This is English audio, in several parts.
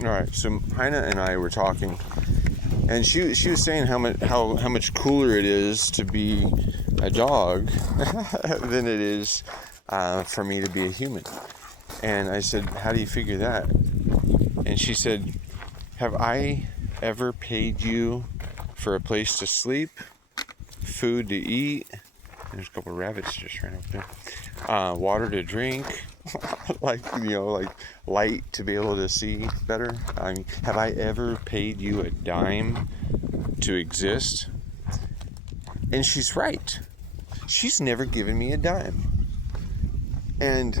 All right, so Hina and I were talking, and she was saying how much cooler it is to be a dog than it is for me to be a human. And I said, how do you figure that? And she said, have I ever paid you for a place to sleep, food to eat? There's a couple of rabbits just ran up there. Water to drink, like light to be able to see better. I mean, have I ever paid you a dime to exist? And she's right. She's never given me a dime. And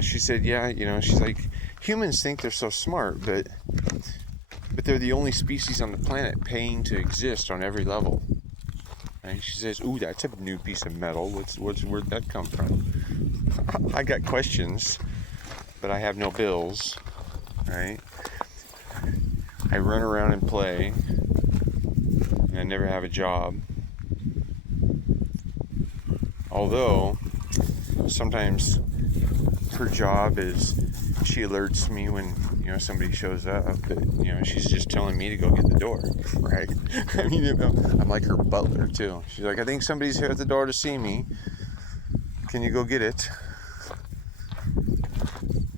she said, yeah, she's like, humans think they're so smart, but they're the only species on the planet paying to exist on every level. Right? She says, ooh, that's a new piece of metal. Where'd that come from? I got questions, but I have no bills, right? I run around and play, and I never have a job. Although, sometimes her job is she alerts me when somebody shows up, but she's just telling me to go get the door, right? I mean, I'm like her butler too. She's like, I think somebody's here at the door to see me. Can you go get it?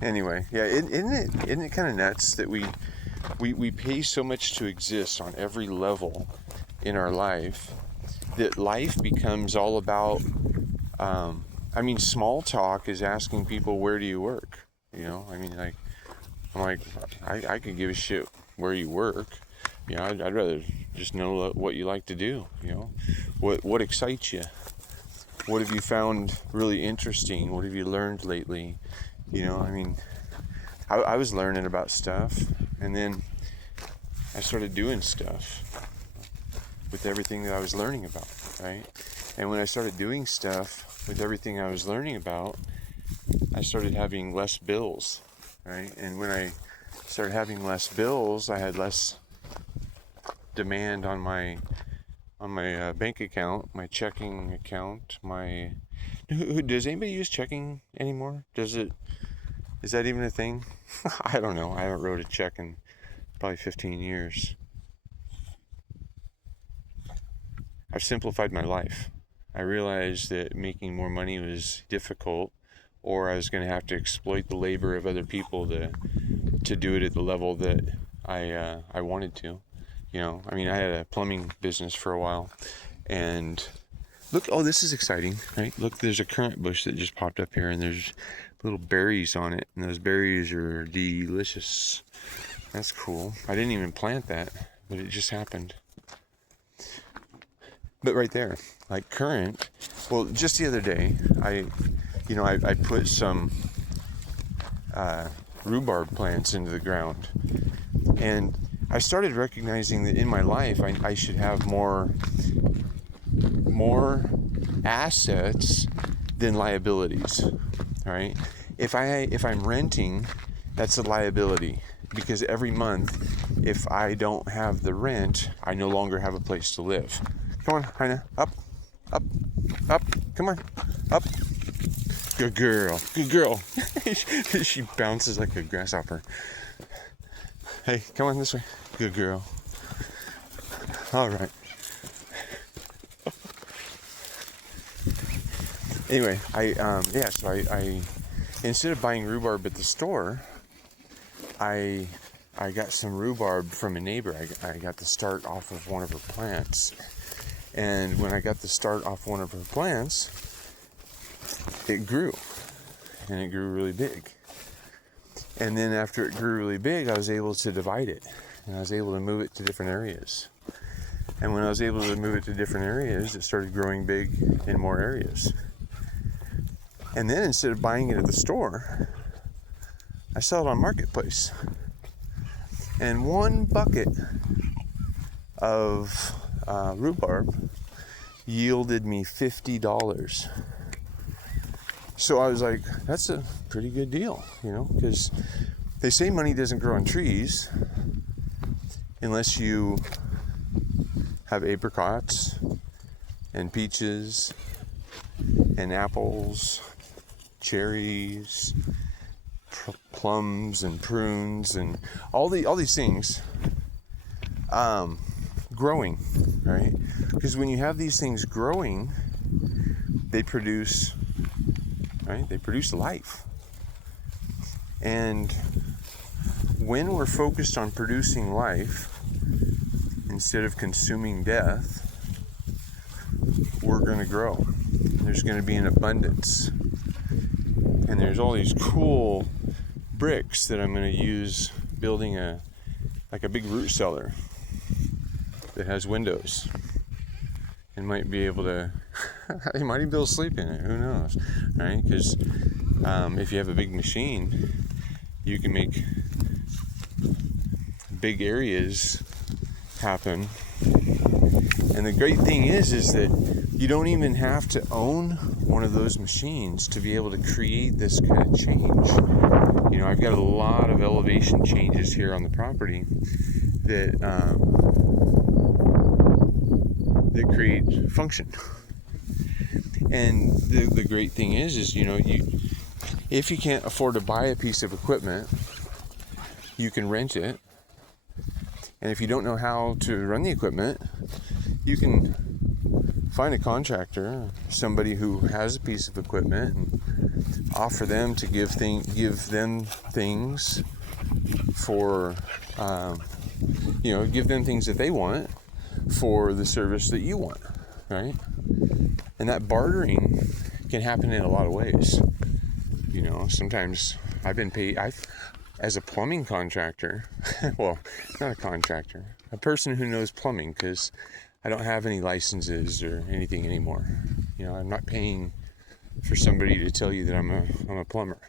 Anyway, yeah, isn't it kind of nuts that we pay so much to exist on every level in our life that life becomes all about. Small talk is asking people, where do you work? I could give a shit where you work. I'd rather just know what you like to do. What excites you? What have you found really interesting? What have you learned lately? I was learning about stuff, and then I started doing stuff with everything that I was learning about, right? And when I started doing stuff with everything I was learning about, I started having less bills, right? And when I started having less bills, I had less demand on my bank account, my checking account, does anybody use checking anymore? Is that even a thing? I don't know. I haven't wrote a check in probably 15 years. I've simplified my life. I realized that making more money was difficult, or I was going to have to exploit the labor of other people to do it at the level that I wanted to. I had a plumbing business for a while, and look, oh, this is exciting, right? Look, there's a currant bush that just popped up here, and there's little berries on it, and those berries are delicious. That's cool. I didn't even plant that, but it just happened. But right there, like currant, well, just the other day, I put some rhubarb plants into the ground, and I started recognizing that in my life I should have more assets than liabilities. All right, if I'm renting, that's a liability, because every month, if I don't have the rent, I no longer have a place to live. Come on, Hina, up, come on, up. Good girl. She bounces like a grasshopper. Hey, come on this way. Good girl. All right. Anyway, so I instead of buying rhubarb at the store, I got some rhubarb from a neighbor. I got the start off of one of her plants. And when I got the start off one of her plants, it grew. And it grew really big. And then after it grew really big, I was able to divide it. And I was able to move it to different areas. And when I was able to move it to different areas, it started growing big in more areas. And then instead of buying it at the store, I sell it on Marketplace. And one bucket of rhubarb yielded me $50. So I was like, that's a pretty good deal, because they say money doesn't grow on trees unless you have apricots and peaches and apples, cherries, plums and prunes and all these things growing, right? Because when you have these things growing, they produce, right? They produce life. And when we're focused on producing life instead of consuming death, we're going to grow. There's going to be an abundance. And there's all these cool bricks that I'm going to use building a big root cellar that has windows. And might be able to, you might even be able to sleep in it, who knows, right? Because if you have a big machine, you can make big areas happen. And the great thing is that you don't even have to own one of those machines to be able to create this kind of change. You know, I've got a lot of elevation changes here on the property that create function. And the great thing is you know, if you can't afford to buy a piece of equipment, you can rent it. And if you don't know how to run the equipment, you can find a contractor, somebody who has a piece of equipment, and offer them to give them things for, you know, give them things that they want for the service that you want, right? And that bartering can happen in a lot of ways. You know, sometimes I've been paid, as a plumbing contractor, well, not a contractor, a person who knows plumbing, because I don't have any licenses or anything anymore. You know, I'm not paying for somebody to tell you that I'm a plumber.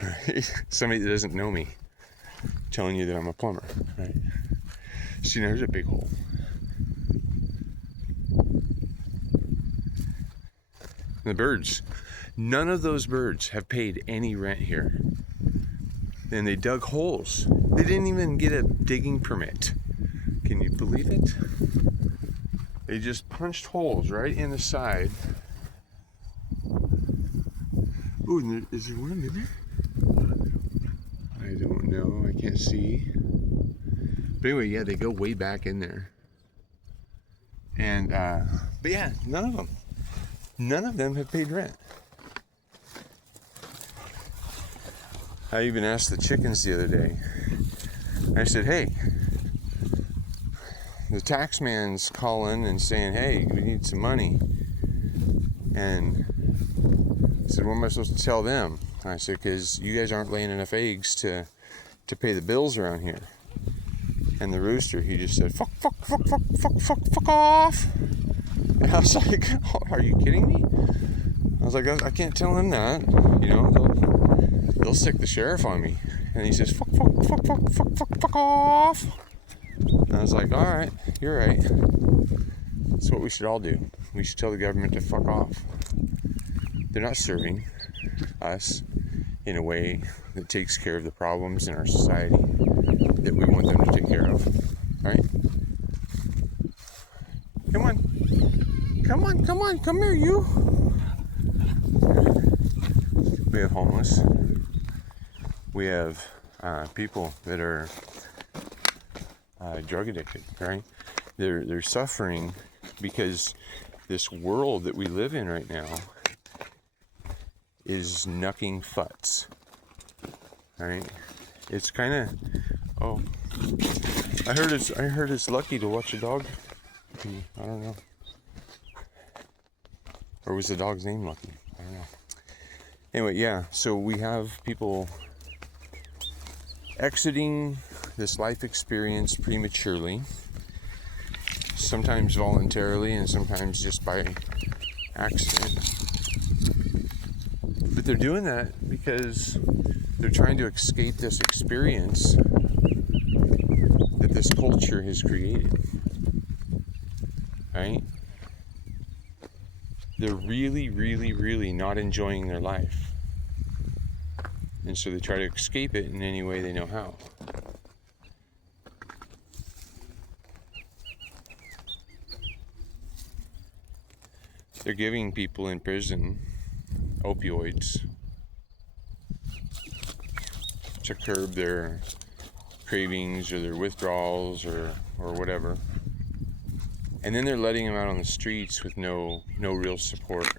Right? Somebody that doesn't know me telling you that I'm a plumber, right? So, you know, there's a big hole. And the birds, none of those birds have paid any rent here. And they dug holes. They didn't even get a digging permit. Can you believe it? They just punched holes right in the side. Ooh, and is there one in there? I don't know. I can't see. But anyway, yeah, they go way back in there. And, but yeah, none of them have paid rent. I even asked the chickens the other day. I said, hey, the tax man's calling and saying, hey, we need some money. And I said, what am I supposed to tell them? I said, because you guys aren't laying enough eggs to pay the bills around here. And the rooster, he just said, fuck off. And I was like, oh, are you kidding me? I was like, I can't tell him that. You know, they'll stick the sheriff on me. And he says, fuck off. And I was like, all right, you're right. That's what we should all do. We should tell the government to fuck off. They're not serving us in a way that takes care of the problems in our society that we want them to take care of, right? Come here, you. We have homeless. We have people that are drug addicted, right? They're suffering because this world that we live in right now is knucking futs, right? It's kind of, oh, I heard it's lucky to watch a dog. I don't know. Or was the dog's name Lucky? I don't know. Anyway, yeah, so we have people exiting this life experience prematurely, sometimes voluntarily and sometimes just by accident. But they're doing that because they're trying to escape this experience that this culture has created, right? They're really, really, really not enjoying their life. And so they try to escape it in any way they know how. They're giving people in prison opioids to curb their cravings or their withdrawals or whatever. And then they're letting them out on the streets with no real support.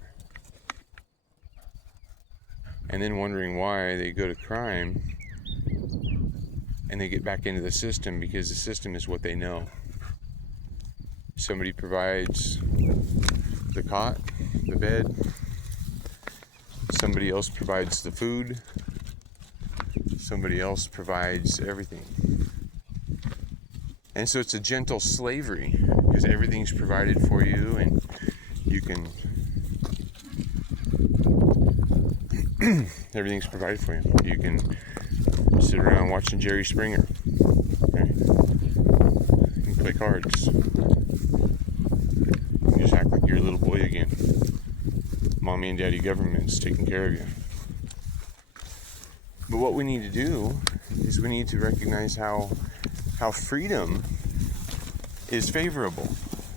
And then wondering why they go to crime and they get back into the system, because the system is what they know. Somebody provides the cot, the bed. Somebody else provides the food. Somebody else provides everything. And so it's a gentle slavery, because everything's provided for you, and you can everything's provided for you. You can sit around watching Jerry Springer, right? You can play cards. You can just act like you're a little boy again. Mommy and daddy government's taking care of you. But what we need to do is we need to recognize how freedom is favorable,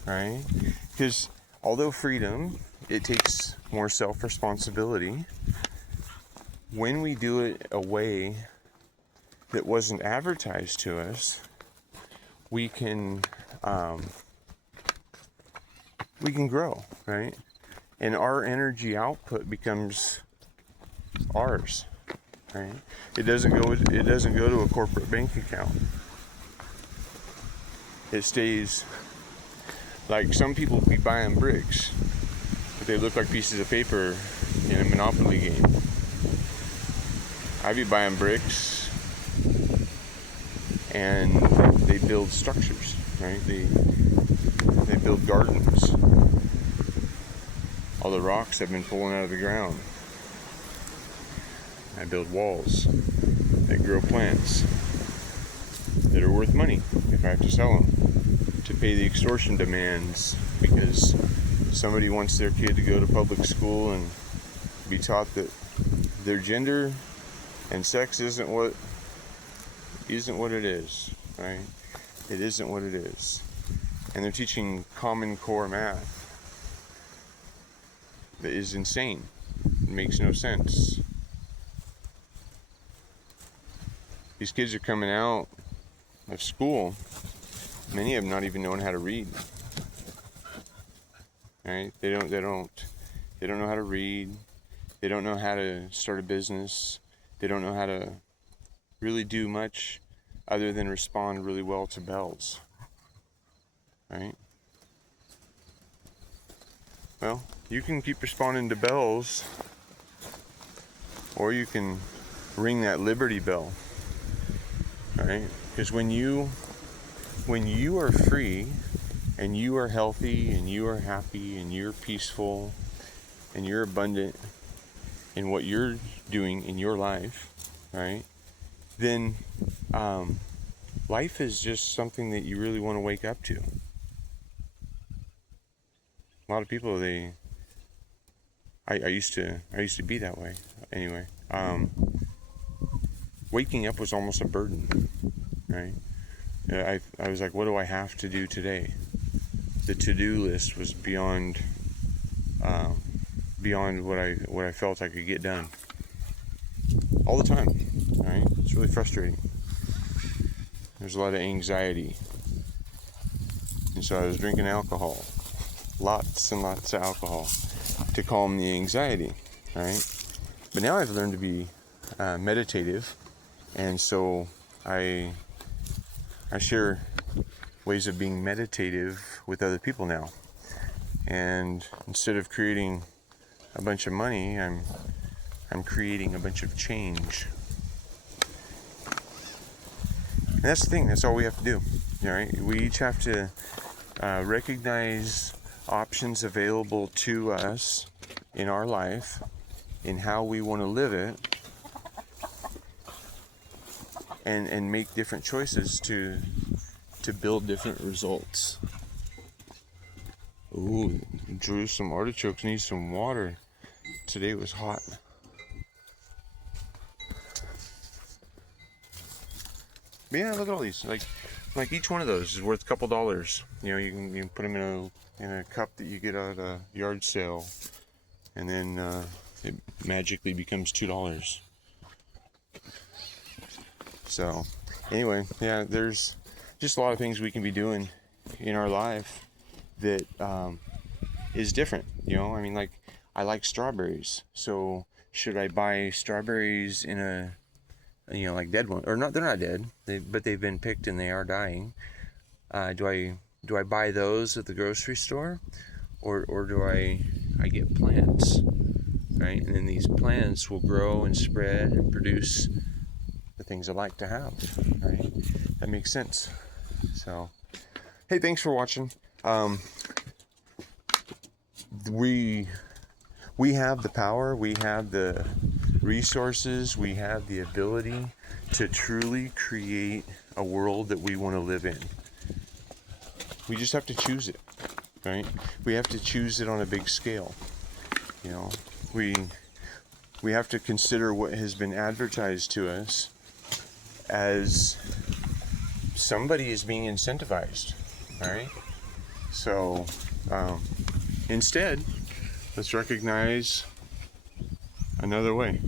right? Because although freedom, it takes more self-responsibility, when we do it a way that wasn't advertised to us, we can grow, right? And our energy output becomes ours, right? It doesn't go to a corporate bank account. It stays. Like, some people be buying bricks, but they look like pieces of paper in a Monopoly game. I be buying bricks, and they build structures, right? They build gardens. All the rocks I've been pulling out of the ground. I build walls that grow plants that are worth money if I have to sell them, to pay the extortion demands because somebody wants their kid to go to public school and be taught that their gender and sex isn't what it is, right? It isn't what it is. And they're teaching Common Core math that is insane. It makes no sense. These kids are coming out of school, many of them not even knowing how to read. Right? They don't know how to read. They don't know how to start a business. They don't know how to really do much other than respond really well to bells. Right? Well, you can keep responding to bells, or you can ring that Liberty bell. Right? Because when you are free, and you are healthy, and you are happy, and you're peaceful, and you're abundant in what you're doing in your life, right? Then life is just something that you really want to wake up to. A lot of people, I used to be that way. Anyway, waking up was almost a burden, right? I was like, what do I have to do today? The to-do list was beyond what I felt I could get done. All the time, right? It's really frustrating. There's a lot of anxiety. And so I was drinking alcohol. Lots and lots of alcohol to calm the anxiety, right? But now I've learned to be meditative, and so I share ways of being meditative with other people now. And instead of creating a bunch of money, I'm creating a bunch of change. And that's the thing. That's all we have to do. All right. We each have to recognize options available to us in our life, in how we want to live it, and make different choices to build different results. Ooh, drew some artichokes, need some water. Today was hot. But yeah, look at all these. Like each one of those is worth a couple dollars. You know, you can put them in a cup that you get at a yard sale, and then it magically becomes $2. So anyway, yeah, there's just a lot of things we can be doing in our life that is different. I mean, like, I like strawberries, so should I buy strawberries in a, like dead one, or not? They're not dead, but they've been picked and they are dying. Do I buy those at the grocery store, or do I get plants, right? And then these plants will grow and spread and produce the things I like to have, right? That makes sense. So, hey, thanks for watching. We have the power, we have the resources, we have the ability to truly create a world that we want to live in. We just have to choose it, right? We have to choose it on a big scale. We have to consider what has been advertised to us as somebody is being incentivized, right? So instead, let's recognize another way.